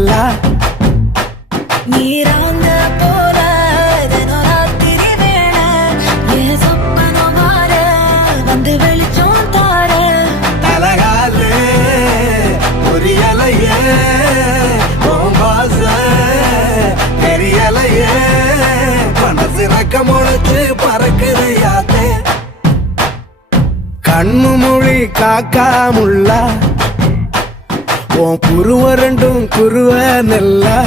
நல்லா நீராங்க போல தினராத்திரி வேண என் சொப்பனம் மாற வந்து வெளிச்சம் தார தலகாலே புரியலையே பாச தெரியலையே மனசு ரக்க முளைச்சு பறக்குதையாத்தே கண்ணு மொழி காக்காமுள்ளா உன் புருவ ரெண்டும் குருவ நெல்லா